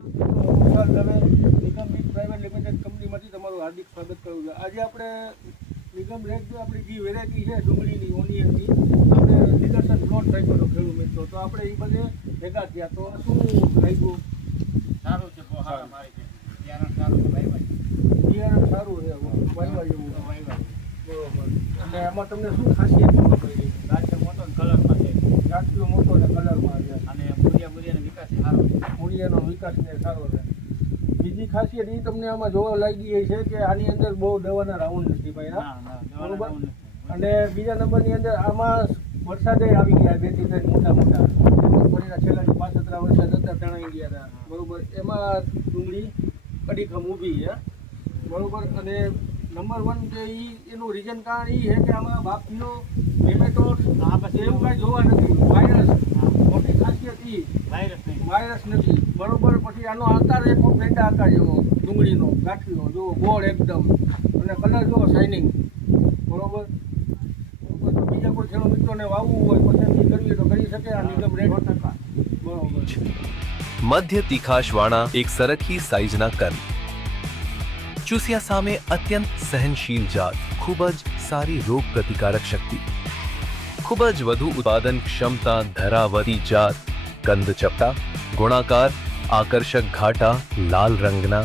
દવે નિગમ બીજ private limited કંપનીમાંથી તમારું હાર્દિક સ્વાગત કરું છું. આજે આપણે નિગમ રેટ આપણી જે વેરાયટી છે ડુંગળીની ઓનિયનની આપણે નિદર્શન પ્લોટ રાખ્યો હતો ખેડૂત મિત્રો. તો આપણે એ બધે ભેગા થયા. તો શું લાગ્યું? સારું છે બિયારણ સારું છે. બિયારણ સારું છે વાયવા જેવું. બરોબર. એટલે એમાં તમને શું ખાસિયત જોવા મળી ગાછ મોટો ને કલરમાં છે ગાંઠિયો મોટો ને કલરમાં છે અને બુરિયા બુરિયાનો વિકાસ છે સારો છે વિકાસને સારો રહે. બીજી ખાસિયત એ તમને આમાં જોવા લાગી છે કે આની અંદર બહુ દવાના રાઉન્ડ નથી ભાઈ બરોબર. અને બીજા નંબરની અંદર આમાં વરસાદે આવી ગયા બેથી ત્રણ મોટા મોટા. ફરીના છેલ્લા પાંચ સત્રા વરસાદ હતા તણાઈ ગયા હતા. બરોબર? એમાં ડુંગળી અડીખમ ઊભી છે. બરોબર? અને નંબર વન કે એનું રીઝન કારણ એ છે કે આમાં આ પછી એવું કાંઈ જોવા નથી ખાસિયત ઈ વાયરસ નથી. બરોબર પછી આનો આકાર એક પેટા આકાર જેવો ડુંગળીનો ગાંઠીનો જો ગોળ એકદમ. અને કલર જો શાઇનિંગ બરોબર. બીજા કોઈ ખેડૂત મિત્રોને વાવવું હોય પસંદગી કરવી હોય તો કરી શકે આ નિગમ રેટ બરોબર. મધ્ય તીખાશવાણા એક સરખી સાઈઝના કન. ચૂસિયા સામે અત્યંત સહનશીલ જાત ખૂબ જ સારી રોગ પ્રતિકારક શક્તિ. ખૂબ જ વધુ ઉત્પાદન ક્ષમતા ધરાવતી જાત કંદ ચપટા ગુણાકાર આકર્ષક ઘાટા લાલ રંગના